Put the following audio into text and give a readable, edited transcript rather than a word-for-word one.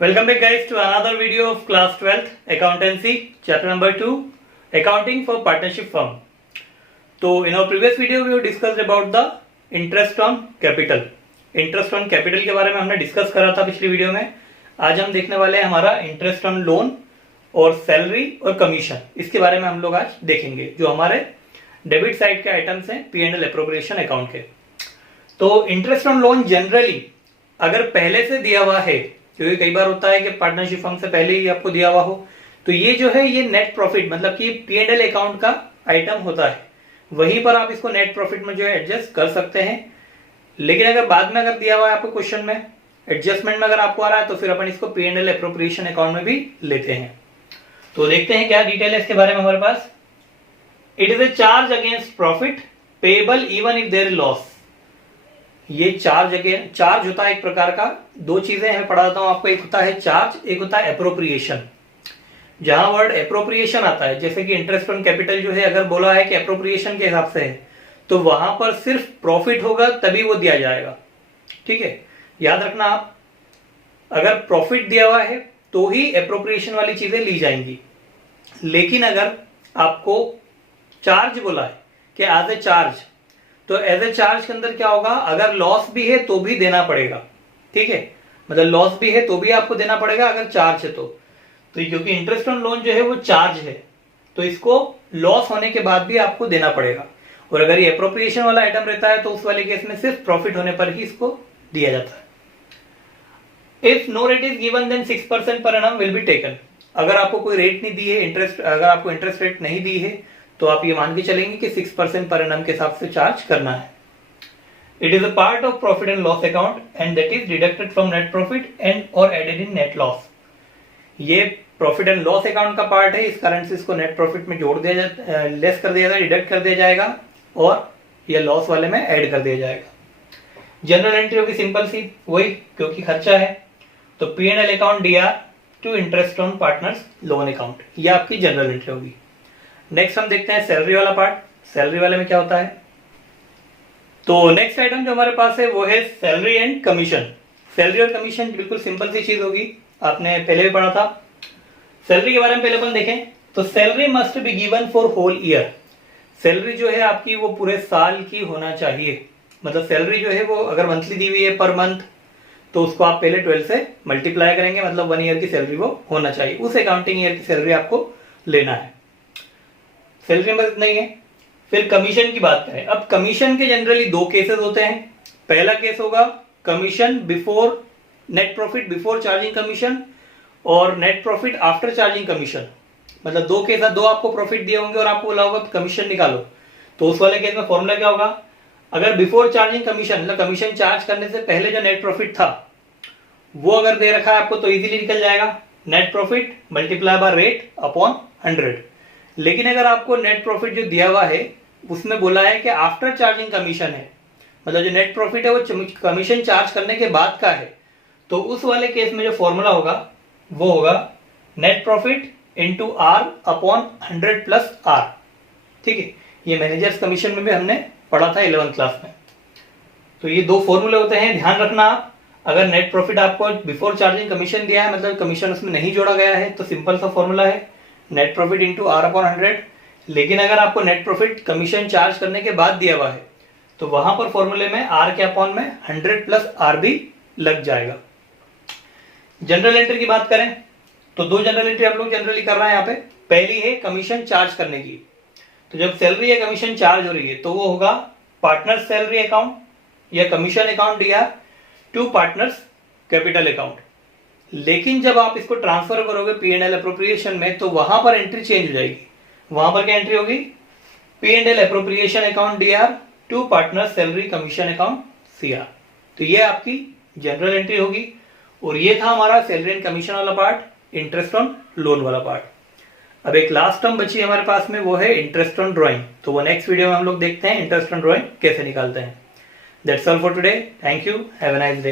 Welcome back guys to another video of class 12th accountancy chapter number 2 accounting for partnership firm. So in our previous video we have discussed about the interest on capital. Interest on capital के बारे में हमने discuss करा था पिछली video में। आज हम देखने वाले हैं हमारा इंटरेस्ट ऑन लोन और सैलरी और कमीशन, इसके बारे में हम लोग आज देखेंगे जो हमारे डेबिट साइड के आइटम्स हैं P&L एप्रोप्रिएशन अकाउंट के। तो इंटरेस्ट ऑन लोन जनरली अगर पहले से दिया हुआ है, क्योंकि कई बार होता है कि पार्टनरशिप फर्म से पहले ही आपको दिया हुआ हो, तो ये जो है ये नेट प्रॉफिट मतलब कि P&L अकाउंट का आइटम होता है, वहीं पर आप इसको नेट प्रॉफिट में जो है एडजस्ट कर सकते हैं। लेकिन अगर बाद में अगर दिया हुआ है आपको क्वेश्चन में एडजस्टमेंट में अगर आपको आ रहा है तो फिर अपन इसको P&L एप्रोप्रिएशन अकाउंट में भी लेते हैं। तो देखते हैं क्या डिटेल है इसके बारे में हमारे पास। It is a charge against profit payable even if there is loss. ये चार्ज होता है एक प्रकार का, दो चीजें मैं पढ़ा देता हूं आपको, एक होता है चार्ज, एक होता है एप्रोप्रिएशन। जहां वर्ड एप्रोप्रिएशन आता है, जैसे कि इंटरेस्ट ऑन कैपिटल जो है अगर बोला है कि एप्रोप्रिएशन के हिसाब से है तो वहां पर सिर्फ प्रॉफिट होगा तभी वो दिया जाएगा। ठीक है, याद रखना आप, अगर प्रॉफिट दिया हुआ है तो ही एप्रोप्रिएशन वाली चीजें ली जाएंगी। लेकिन अगर आपको चार्ज बोला है कि एज ए चार्ज, तो एज ए चार्ज के अंदर क्या होगा, अगर लॉस भी है तो भी देना पड़ेगा। ठीक है, मतलब लॉस भी है तो भी आपको देना पड़ेगा अगर चार्ज है तो क्योंकि इंटरेस्ट ऑन लोन जो है वो चार्ज है तो इसको लॉस होने के बाद भी आपको देना पड़ेगा। और अगर ये एप्रोप्रिएशन वाला आइटम रहता है तो उस वाले केस में सिर्फ प्रॉफिट होने पर ही इसको दिया जाता है। If no rate is given then 6% per annum will be taken. अगर आपको कोई रेट नहीं दी है, इंटरेस्ट अगर आपको इंटरेस्ट रेट नहीं दी है तो आप ये मान के चलेंगे कि 6% पर एनम के हिसाब से चार्ज करना है। It is a part of profit and loss account and that is deducted from net profit and और एडेड इन नेट लॉस। ये प्रॉफिट एंड लॉस अकाउंट का पार्ट है, इस कारण से इसको नेट प्रॉफिट में जोड़ दिया जाता, लेस कर दिया जाएगा, डिडक्ट कर दिया जाएगा और ये लॉस वाले में ऐड कर दिया जाएगा। जनरल एंट्री होगी सिंपल सी, वही क्योंकि खर्चा है तो P&L account DR to interest on partners loan account, ये आपकी जनरल एंट्री होगी। नेक्स्ट हम देखते हैं सैलरी वाला पार्ट। सैलरी वाले में क्या होता है, तो नेक्स्ट आइटम जो हमारे पास है वो है सैलरी एंड कमीशन। सैलरी और कमीशन बिल्कुल सिंपल सी चीज होगी, आपने पहले भी पढ़ा था। सैलरी के बारे में पहले अपन देखें तो salary must be given for whole year. Salary जो है आपकी वो पूरे साल की होना चाहिए। मतलब सैलरी जो है वो अगर मंथली दी हुई है पर मंथ तो उसको आप पहले 12 से मल्टीप्लाई करेंगे, मतलब 1 ईयर की सैलरी वो होना चाहिए, उस अकाउंटिंग ईयर की सैलरी आपको लेना है। सैलरी नंबर इतना ही है। फिर कमीशन की बात करें, अब कमीशन के जनरली दो केसेस होते हैं। पहला केस होगा commission before net profit before charging commission और net profit after charging commission. मतलब दो केस, दो आपको प्रॉफिट दिए होंगे और आपको बोला होगा कमीशन निकालो, तो उस वाले केस में फॉर्मूला क्या होगा, अगर बिफोर चार्जिंग कमीशन मतलब कमीशन चार्ज करने से पहले जो नेट प्रॉफिट था वो अगर दे रखा है आपको तो इजीली निकल जाएगा, net profit multiply by rate upon 100। लेकिन अगर आपको नेट प्रॉफिट जो दिया हुआ है उसमें बोला है कि आफ्टर चार्जिंग कमीशन है, मतलब जो नेट प्रॉफिट है वो कमीशन चार्ज करने के बाद का है, तो उस वाले केस में जो फॉर्मूला होगा वो होगा net profit into R upon 100 plus R। ठीक है, ये मैनेजर्स कमीशन में भी हमने पढ़ा था 11th क्लास में। तो ये दो फॉर्मूले होते हैं, ध्यान रखना आप। अगर नेट प्रॉफिट आपको बिफोर चार्जिंग कमीशन दिया है, मतलब कमीशन उसमें नहीं जोड़ा गया है, तो सिंपल सा फॉर्मूला है net profit into R upon 100। लेकिन अगर आपको नेट प्रॉफिट कमीशन चार्ज करने के बाद दिया हुआ है तो वहां पर फॉर्मूले में R के अपॉन में 100 प्लस R भी लग जाएगा। जनरल एंट्री की बात करें तो दो जनरल एंट्री आप लोग जनरली कर रहे हैं यहाँ पे। पहली है कमीशन चार्ज करने की, तो जब सैलरी या कमीशन चार्ज हो रही है तो वो होगा पार्टनर्स सैलरी अकाउंट या commission account DR to partners capital account. लेकिन जब आप इसको ट्रांसफर करोगे P&L एप्रोप्रिएशन में तो वहां पर एंट्री चेंज हो जाएगी। वहां पर क्या एंट्री होगी, P&L appropriation account DR to partners salary commission account CR। तो ये आपकी जनरल एंट्री होगी। और ये था हमारा सैलरी एंड कमीशन वाला पार्ट, इंटरेस्ट ऑन लोन वाला पार्ट। अब एक लास्ट टर्म बची हमारे पास में, वो है इंटरेस्ट ऑन ड्राइंग। तो वो नेक्स्ट वीडियो में हम लोग देखते हैं इंटरेस्ट ऑन ड्राइंग कैसे निकालते हैं। That's all for today, thank you, have a nice day.